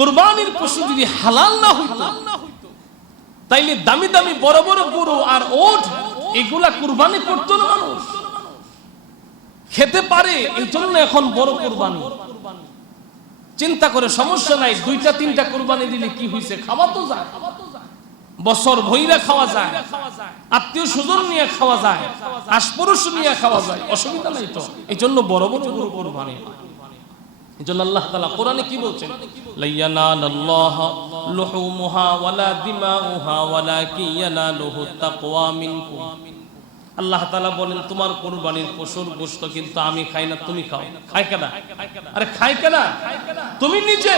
কোরবানির পশু যদি হালাল না হইতো, তাইলে দামি দামি বড় বড় গরু আর ওট, এগুলা কুরবানি করতো না মানুষ। খেতে পারে এই জন্য এখন বড় কুরবানি। চিন্তা করে সমস্যা নাই, দুইটা তিনটা কুরবানি দিলে কি হয়েছে খাওয়া তো যায়। বছর ভৈরা খাওয়া যায়, আত্মীয় সুজন নিয়ে খাওয়া যায় আশপুরুষ নিয়ে খাওয়া যায়, অসুবিধা নাই তো। এই জন্য বড় বড় গরু কুরবানি হয়। আল্লাহ বলেন, তোমার কুরবানির পশুর গোশত কিন্তু আমি খাই না, তুমি খাও। খাই কেনা? আরে খাই কেনা? তুমি নিজে?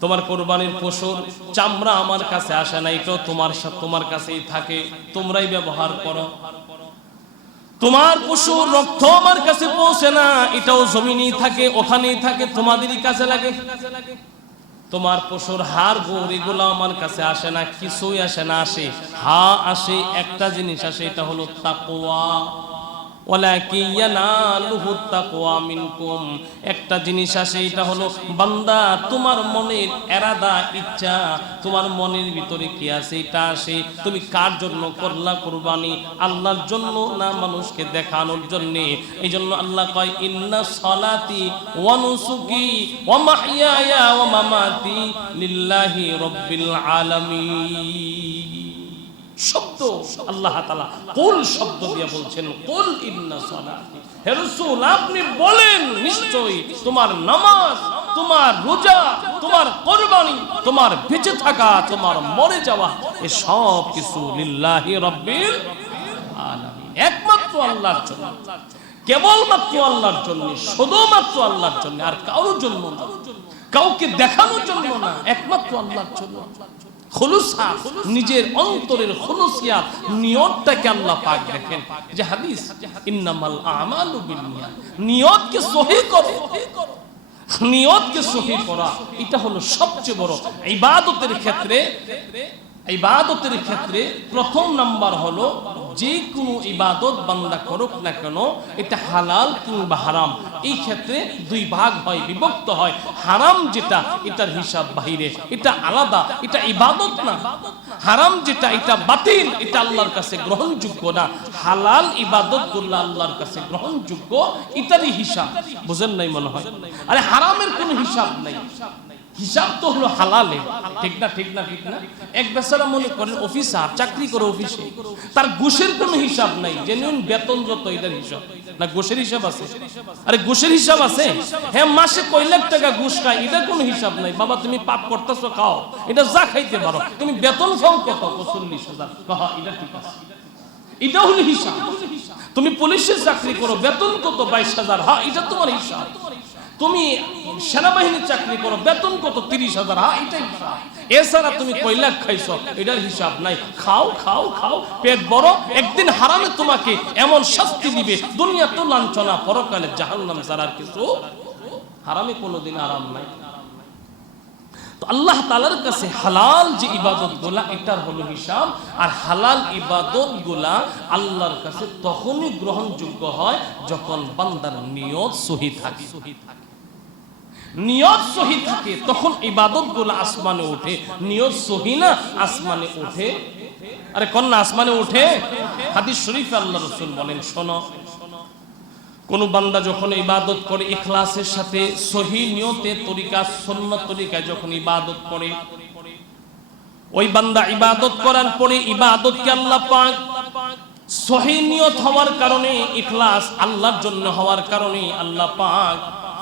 তোমার কোরবানির পশুর চামড়া আমার কাছে আসে না, এটাও তোমার তোমার কাছেই থাকে। তোমরাই ব্যবহার করো। তোমার পশুর রক্ত আমার কাছে পৌঁছে না, এটাও জমিনেই থাকে, ওখানেই থাকে, তোমাদেরই কাছে লাগে। তোমার পশুর হার গোর এগুলো আমার কাছে আসে না, কিছুই আসে না, আসে। হা আসে, একটা জিনিস আসে, এটা হলো তাকওয়া। একটা জিনিস আসে, এটা হলো, বান্দা, তোমার মনের এরাদা, ইচ্ছা, তোমার মনের ভিতরে কি আছে, এটা আসে, তুমি কার জন্য করলা কুরবানি? আল্লাহর জন্য না মানুষকে দেখানোর জন্য? এই জন্য আল্লাহ কয়, ইন্না সলাতি ওয়া নুসুকি ওয়া মাহইয়ায়া ওয়া মামাতি লিল্লাহি রাব্বিল আলামিন। শব্দ। আল্লাহ তাআলা কোন শব্দ দিয়ে বলছেন, কুল ইন্না সালাতি। হে আপনি বলেন নিশ্চয়ই তোমার নামাজ, তোমার রোজা, তোমার কুরবানি, তোমার বেঁচে থাকা, তোমার মরে যাওয়া, এ সব কিছু লিল্লাহি আলামিন। একমাত্র আল্লাহর জন্য। কেবলমাত্র আল্লাহর জন্য, শুধুমাত্র আল্লাহর জন্য, আর কারোর জন্য না। কাউকে দেখানোর জন্য না, একমাত্র আল্লাহর জন্য। খুলুসা নিজের অন্তরের খুলুসিয়াত, নিয়তটাকে আল্লাহ পাক দেখেন। যে হাদিস, ইন্নামাল আমালু বিন্নিয়াত নিয়তকে সহি করো। নিয়তকে সহি করা, এটা হলো সবচেয়ে বড় ইবাদতের ক্ষেত্রে ইবাদতের ক্ষেত্রে প্রথম নাম্বার হলো যে কোনো ইবাদত বান্দা করুক না কেন, এটা হালাল কিংবা হারাম। এই ক্ষেত্রে দুই ভাগ হয়, বিভক্ত হয়। হারাম যেটা, এটার হিসাব বাহিরে। এটা আলাদা, এটা ইবাদত না। হারাম যেটা, এটা বাতিল, এটা আল্লাহর কাছে গ্রহণযোগ্য না। হালাল ইবাদত করলে আল্লাহর কাছে গ্রহণযোগ্য, এটারই হিসাব। বুঝেন নাই মনে হয়? আরে হারামের কোনো হিসাব নাই। হিসাব তো হলো হালালে। ঠিক না ঠিক না ঠিক না? এক বেচারা মনে করেন, অফিসার, চাকরি করে অফিসে। তার ঘুষের কোনো হিসাব নাই। জেনুইন বেতন যত এটার হিসাব। না ঘুষের হিসাব আছে? আরে ঘুষের হিসাব আছে? হ্যাঁ মাসে কয় লাখ টাকা ঘুষ খায়? এটার কোনো হিসাব নাই। বাবা, তুমি পাপ করতেছো, খাও। এটা যা খাইতে পারো। তুমি বেতন তুমি পুলিশের চাকরি করো, বেতন কত? বাইশ হাজার। এটা তোমার হিসাব। তুমি সেনাবাহিনীর চাকরি করো, বেতন কত? তিরিশ হাজার। এটাই এছাড়া তুমি কয় লাখ খাইছো, এটার হিসাব নাই। খাও খাও খাও, পেট বড় একদিন হারামে তোমাকে এমন শাস্তি দিবে, দুনিয়া তো লাঞ্ছনা, পরকালে জাহান্নাম ছাড়ার কিছু। হারামে কোনোদিন আরাম নাই। তো আল্লাহ তালার কাছে হালাল যে ইবাদতগুলা এটার হলো হিসাব। আর হালাল ইবাদতগুলা আল্লাহর কাছে তখনই গ্রহণযোগ্য হয় যখন বান্দার নিয়ত সহি থাকে। নিয়ত সহি থাকে, তখন ইবাদতগুলা আসমানে ওঠে। নিয়ত সহি না, আসমানে ওঠে? আরে কন্যা, আসমানে ওঠে? হাদিস শরীফ আল্লাহ রসুল বলেন, শোনো। কোন বান্দা যখন ইবাদত করে, ইখলাসের সাথে সহি নিয়তে তরিকা সন্ন তরিকায় যখন ইবাদত করে, ওই বান্দা ইবাদত করার পরে ইবাদতকে আল্লাহ পাক সহি নিয়ত হওয়ার কারণে, ইখলাস আল্লাহর জন্য হওয়ার কারণে আল্লাহ পাক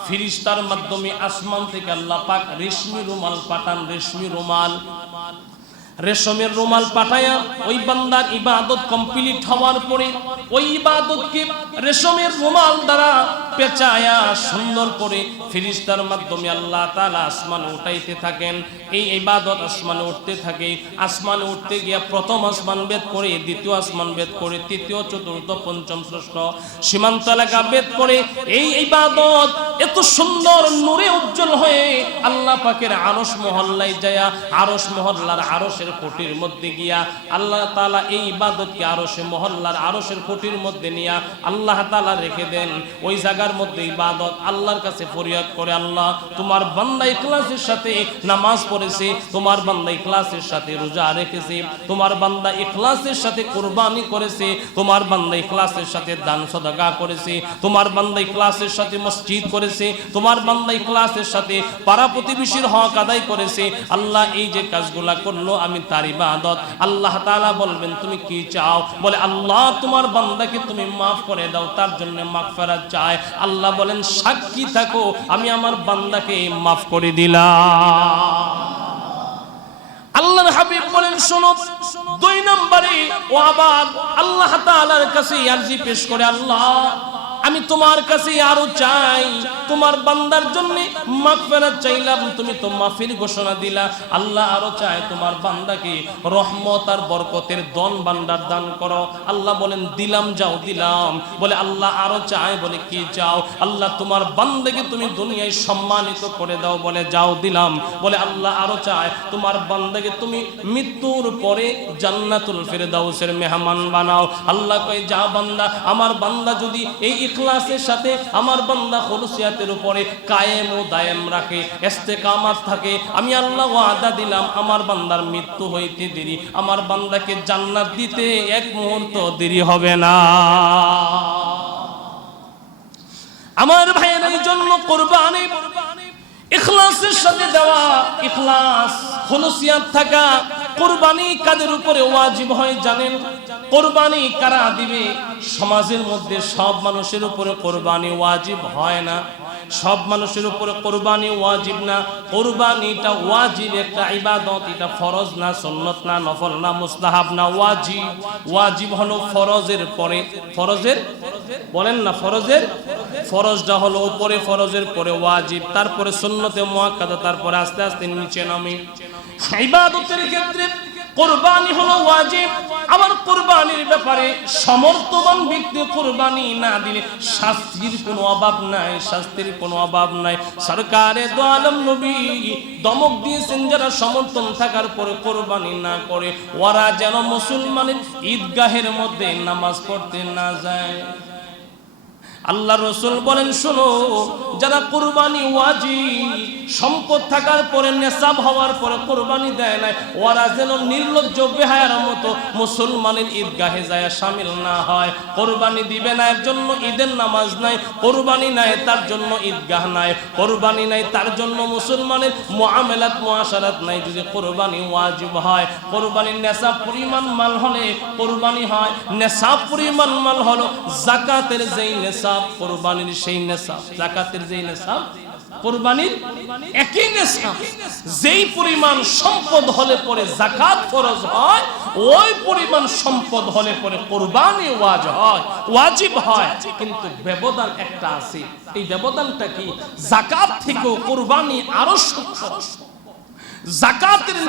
ফিরিস্তার মাধ্যমে আসমান থেকে আল্লাহ পাক রেশমি রুমাল পাঠান, রেশমি রুমাল রেশমের রুমাল পাঠায়া ওই বান্দার ইবাদত কমপ্লিট হওয়ার পরে ওই ইবাদতকে রেশমের রুমাল দ্বারা পেঁচায়া সুন্দর করে ফিরিস্তার মাধ্যমে আল্লাহ তাআলা আসমানে উঠাইতে থাকেন। এই ইবাদত আসমানে উঠতে থাকে। আসমানে উঠতে গিয়া প্রথম আসমান বেদ করে, দ্বিতীয় আসমান বেদ করে, তৃতীয়, চতুর্থ, পঞ্চম, ষষ্ঠ সীমান্ত এলাকা বেদ করে। এই ইবাদত এত সুন্দর, নূরে উজ্জ্বল হয়ে আল্লাহ পাকের আরশ মহল্লায় যায়া, আরশ মহল্লার আরশের কোটির মধ্যে গিয়া আল্লাহ তাআলা এই ইবাদতকে আরশে মহল্লার আরশের কোটি কুটির মধ্যে নিয়ে আল্লাহ তাআলা রেখে দেন। ওই জায়গার মধ্যে ইবাদত আল্লাহর কাছে ফরিয়াদ করে, আল্লাহ তোমার বান্দা ইখলাসের সাথে নামাজ পড়েছে, তোমার বান্দা ইখলাসের সাথে রোজা রেখেছে, তোমার বান্দা ইখলাসের সাথে কুরবানি করেছে, তোমার বান্দা ইখলাসের সাথে দান সদকা করেছে, তোমার বান্দা ইখলাসের সাথে মসজিদ করেছে, তোমার বান্দা ইখলাসের সাথে পাড়া প্রতিবেশীর হক আদায় করেছে। আল্লাহ এই যে কাজগুলা করল, আমি তার ইবাদত। আল্লাহ তাআলা বলবেন, তুমি কি চাও? বলে, আল্লাহ তোমার বান্দাকে তুমি মাফ করে দাও, তার জন্য মাফ মাগফিরাত চায়। আল্লাহ বলেন, সাক্ষী থাকো, আমি আমার বান্দাকে মাফ করে দিলাম। আল্লাহর হাবিব বলেন, শোনো, দুই নম্বরে ও আবার আল্লাহ তাআলার কাছে আরজি পেশ করে, আল্লাহ আমি তোমার কাছে আরও চাই। তোমার বান্দার জন্য মাগফিরাত চাইলাম, তুমি তো মাফির ঘোষণা দিলা। আল্লাহ আরও চায় তোমার বান্দাকে রহমত আর বরকতের দন বান্দার দান করো। আল্লাহ বলেন, দিলাম, যাও, দিলাম। বলে, আল্লাহ আরও চায়। বলে, কি চাও? আল্লাহ তোমার বান্দাকে তুমি দুনিয়ায় সম্মানিত করে দাও। বলে, যাও, দিলাম। বলে, আল্লাহ আরও চায় তোমার বান্দাকে তুমি মৃত্যুর পরে জান্নাতুল ফেরদাউসের মেহমান বানাও। আল্লাহ কয়, যা বান্দা, আমার বান্দা যদি এই ইখলাসের সাথে আমার বান্দা খলুসিয়াতের উপরে কায়েম ও দায়েম রাখে, ইস্তেকামাত থাকে। আমি আল্লাহ ওয়াদা দিলাম, আমার বান্দার মৃত্যু হইতে দেরি। আমার বান্দাকে জান্নাত দিতে এক মুহূর্ত দেরি হবে না। আমার ভাইয়ের এই জন্য কোরবানি, ইখলাসের সাথে দেওয়া ইখলাস, খলুসিয়াত থাকা, কোরবানি কাদের উপরে ওয়াজিব হয় জানেন? কোরবানি কারা দিবে? সমাজের মধ্যে সব মানুষের উপরে কোরবানি ওয়াজিব হয় না। সব মানুষের উপরে কোরবানি ওয়াজিব না। কোরবানিটা ওয়াজিব একটা ইবাদত, এটা ফরজ না সুন্নত না নফল না মুস্তাহাব না ওয়াজিব। ওয়াজিব হলো ফরজের পরে। ফরজের? বলেন না, ফরজের? ফরজটা হলো উপরে, ফরজের পরে ওয়াজিব। তারপরে সুন্নতে মুআক্কাদা তারপরে আস্তে আস্তে নিচে নামে। ইবাদতের ক্ষেত্রে কোরবানি হলো ওয়াজিব। আবার কোরবানির ব্যাপারে সমর্থবান ব্যক্তি কোরবানি না দিলে শাস্তির কোনো অভাব নাই, শাস্তির কোনো অভাব নাই। সরকারে দো আলম নবী দমক দিয়েছেন, যারা সমর্থন থাকার পরে কোরবানি না করে, ওরা যেন মুসলমানের ঈদগাহের মধ্যে নামাজ পড়তে না যায়। আল্লাহ রসুল বলেন, শোনো, যারা কোরবানি ওয়াজি, সম্পদ থাকার পরে নেশাব হওয়ার পরে কোরবানি দেয় নাই, ওরা যেন নির্লজ্জ, বেহায়ার মতো মুসলমানের ঈদগাহে যায়, সামিল না হয়। কোরবানি দিবে না, এর জন্য ঈদের নামাজ নাই, কোরবানি নাই, তার জন্য ঈদগাহ নাই। কোরবানি নাই, তার জন্য মুসলমানের মুআমেলাত, মুআশারাত নাই, যদি কোরবানি ওয়াজিব হয়। কোরবানির নেশাব পরিমাণ মাল হলে কোরবানি হয়, নেশাব পরিমাণ মাল হলো জাকাতের যেই নেশাব, কোরবানির সেই নেশাব, জাকাতের যেই নেশাব কোরবানি জাকাতের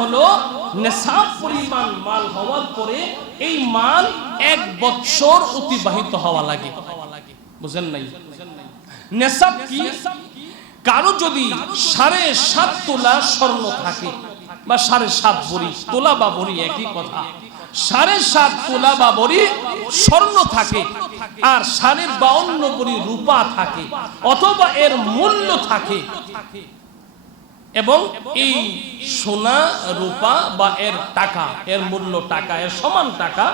হলো পরিমাণ মাল হওয়ার পরে এই মাল এক বছর অতিবাহিত হওয়া লাগে। বুঝেন নাই? নেশাব কি? কারও যদি সাড়ে সাত তোলা স্বর্ণ থাকে বা সাড়ে সাত বড়ি, তোলা বা বড়ি একই কথা। সাড়ে সাত তোলা বা বড়ি স্বর্ণ থাকে আর সাড়ে বাউন্ন বড়ি রূপা থাকে অথবা এর মূল্য থাকে এবং এই সোনা, রূপা বা এর টাকা, এর মূল্য টাকা, এর সমান টাকা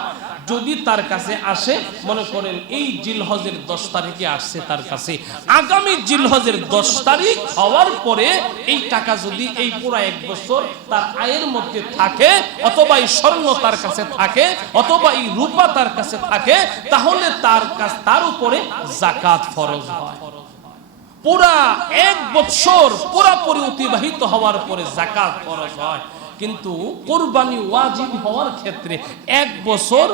যদি তার কাছে আসে, মনে করেন এই জিলহজের দশ তারিখে আসছে তার কাছে। আগামী জিলহজের দশ তারিখ হওয়ার পরে এই টাকা যদি এই পুরো এক বছর তার আয়ের মধ্যে থাকে, অথবা এই স্বর্ণ তার কাছে থাকে, অথবা এই রূপা তার কাছে থাকে, তাহলে তার কাছ, তার উপরে জাকাত ফরজ হয়। পুরা এক বছর পুরাপুরি অতিবাহিত হওয়ার পরে জাকাত খরচ হয়। কিন্তু কোরবানি ওয়াজিব হওয়ার ক্ষেত্রে এক বছর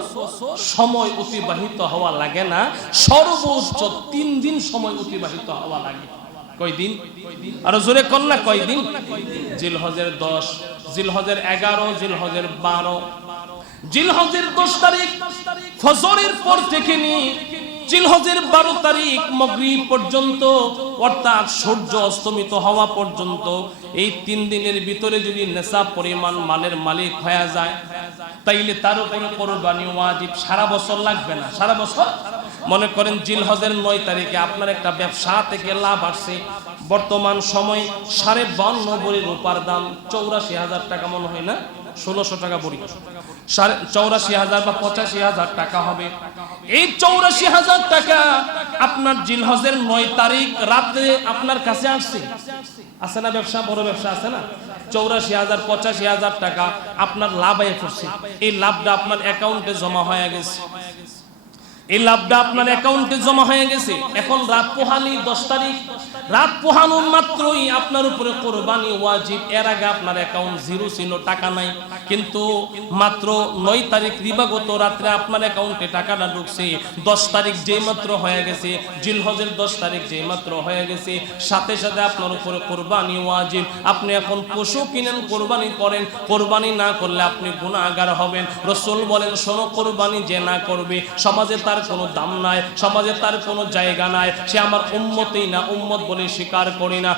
সময় অতিবাহিত হওয়া লাগে না, সর্বোচ্চ তিন দিন সময় অতিবাহিত হওয়া লাগে। কয়দিন? আর জোরে কন্যা কয়দিন? জিলহজের দশ, জিলহজের এগারো, জিলহজের বারো। জিলহজের দশ তারিখ, ফজরের পর থেকে নিয়ে জিলহজের বারো তারিখ মগরিব পর্যন্ত অর্থাৎ সূর্য অস্তমিত হওয়া পর্যন্ত এই তিন দিনের ভিতরে যদি নেশা পরিমাণ মালের মালিক হয়ে যায়, তাইলে তার উপরে কোরবানি ওয়াজিব সারা বছর লাগবে না। সারা বছর? মনে করেন জিল হজের নয় তারিখে আপনার একটা ব্যবসা থেকে লাভ আসছে। বর্তমান সময় সাড়ে বান্ন বড়ি রূপার দাম চৌরাশি হাজার টাকা মনে হয় না? ষোলোশো টাকা বড়ি। চৌরাশি হাজার বা পঁচাশি হাজার টাকা হবে। এই চৌরাশি হাজার টাকা আপনার জিলহজের নয় তারিখ রাতে আপনার কাছে আসছে। আছে না ব্যবসা? বড় ব্যবসা আছে না? চৌরাশি হাজার, পঁচাশি হাজার টাকা আপনার লাভ আয় এই লাভটা আপনার অ্যাকাউন্টে জমা হয়ে গেছে। এই লাভটা আপনার অ্যাকাউন্টে জমা হয়ে গেছে। এখন রাত পোহালি, দশ তারিখ। রাত পোহানোর মাত্রই আপনার উপরে কোরবানি ওয়াজিব। এর আগে আপনার অ্যাকাউন্ট জিরো ছিল, টাকা নাই। কিন্তু মাত্র নয় তারিখ দিবাগত রাত্রে আপনার অ্যাকাউন্টে টাকাটা ঢুকছে। দশ তারিখ যেই মাত্র হয়ে গেছে, জিলহজের দশ তারিখ যেই মাত্র হয়ে গেছে, সাথে সাথে আপনার উপরে কোরবানি ওয়াজিব। আপনি এখন পশু কিনেন, কোরবানি করেন। কোরবানি না করলে আপনি গুণাগার হবেন। রসুল বলেন, শোনো, কোরবানি যে না করবে, সমাজে তার কোনো দাম নাই, সমাজে তার কোনো জায়গা নাই, সে আমার উম্মতেই না, উম্মত বলে স্বীকার করি না।